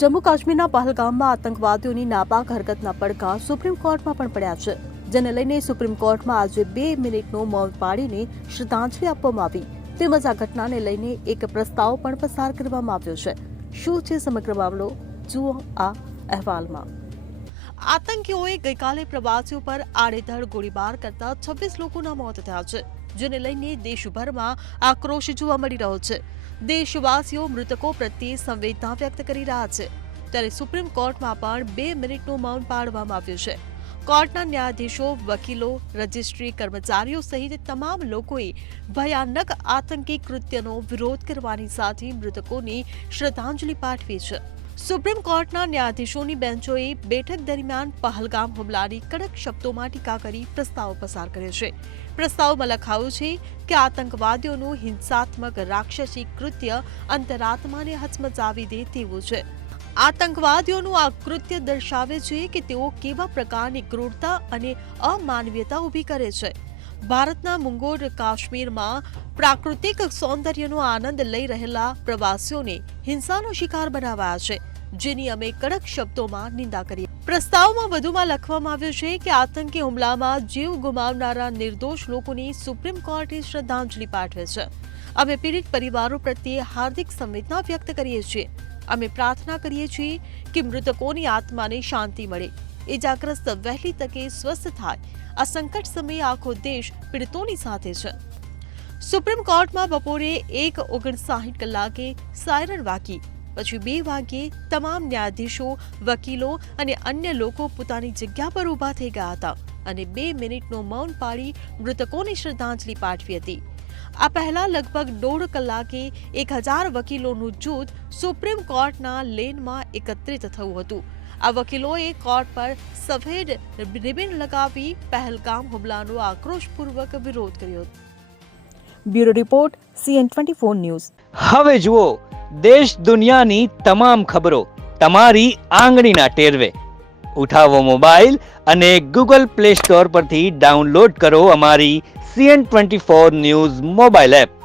જમ્મુ કાશ્મીરના પહલગામમાં આતંકવાદીઓની નાપાક હરકતના પડઘા સુપ્રીમ કોર્ટમાં પણ પડ્યા છે, જેને લઈને સુપ્રીમ કોર્ટમાં આજે 2 મિનિટનું મૌન પાડીને શ્રદ્ધાંજલિ આપવામાં આવી. તેમજ આ ઘટનાને લઈને એક પ્રસ્તાવ પણ પસાર કરવામાં આવ્યો છે. શું છે સમગ્ર મામલો, જુઓ આ અહેવાલમાં. આતંકીઓએ ગઈકાલે પ્રવાસીઓ પર આડેધડ ગોળીબાર કરતા 26 લોકોના મોત થયા છે, જેને લઈને દેશભરમાં આક્રોશ જોવા મળી રહ્યો છે. દેશવાસીઓ મૃતકો પ્રત્યે સંવેદના વ્યક્ત કરી રહ્યા છે, ત્યારે સુપ્રીમ કોર્ટમાં પણ 2 મિનિટનું મૌન પાળવામાં આવ્યું છે. કોર્ટના ન્યાયાધીશો, વકીલો, રજિસ્ટ્રી કર્મચારીઓ સહિત તમામ લોકોએ ભયાનક આતંકી કૃત્યનો વિરોધ કરવાની સાથે મૃતકોને શ્રદ્ધાંજલિ પાઠવી છે. સુપ્રીમ કોર્ટના ન્યાયાધીશોની બેન્ચોએ બેઠક દરમિયાન પહલગામ હુમલાની કડક શબ્દોમાં ટીકા કરી પ્રસ્તાવ પસાર કર્યો છે. પ્રસ્તાવમાં લખાયું છે કે આતંકવાદીઓનું હિંસાત્મક રાક્ષસી કૃત્ય અંતરાત્માને હચમચાવી દે તેવું છે. આતંકવાદીઓનું આ કૃત્ય દર્શાવે છે કે તેઓ કેવા પ્રકારની ક્રૂરતા અને અમાનવીયતા ઊભી કરે છે. ભારતના મુંગોર કાશ્મીરમાં પ્રાકૃતિક સૌંદર્યનો આનંદ લઈ રહેલા પ્રવાસીઓને હિંસાનો શિકાર બનાવાયા છે, જેની અમે કડક શબ્દોમાં નિંદા કરી. પ્રસ્તાવમાં વધુમાં લખવામાં આવ્યું છે કે આતંકી હુમલામાં જીવ ગુમાવનારા નિર્દોષ લોકોની સુપ્રીમ કોર્ટે શ્રદ્ધાંજલિ પાઠવે છે. અમે પીડિત પરિવારો પ્રત્યે હાર્દિક સંવેદના વ્યક્ત કરીએ છીએ. અમે પ્રાર્થના કરીએ છીએ કે મૃતકોની આત્માને શાંતિ મળે, ઇજાગ્રસ્ત વહેલી તકે સ્વસ્થ થાય. આ સંકટ સમયે આખો દેશ પીડિતોની સાથે છે. સુપ્રીમ કોર્ટમાં બપોરે 1:59 કલાકે સાયરન વાગી. પછી 2 વાગ્યે તમામ ન્યાયાધીશો, વકીલો અને અન્ય લોકો પોતાની જગ્યા પર ઊભા થઈ ગયા હતા અને 2 મિનિટનું મૌન પાળી મૃતકોને શ્રદ્ધાંજલિ પાઠવી હતી. આ પહેલા લગભગ 1.5 કલાકે 1000 વકીલોનું જૂથ સુપ્રીમ કોર્ટના લેનમાં એકત્રિત થયું હતું. આ વકીલોએ કોર્ટ પર સફેદ રિબન લગાવી પહેલગામ હુમલાનો આક્રોશપૂર્વક વિરોધ કર્યો. Bureau report, CN24 news. હવે જુઓ દેશ દુનિયાની તમામ ખબરો તમારી આંગળીના ટેરવે. ઉઠાવો મોબાઈલ અને Google Play Store પરથી ડાઉનલોડ કરો અમારી CN24 ન્યૂઝ મોબાઈલ એપ.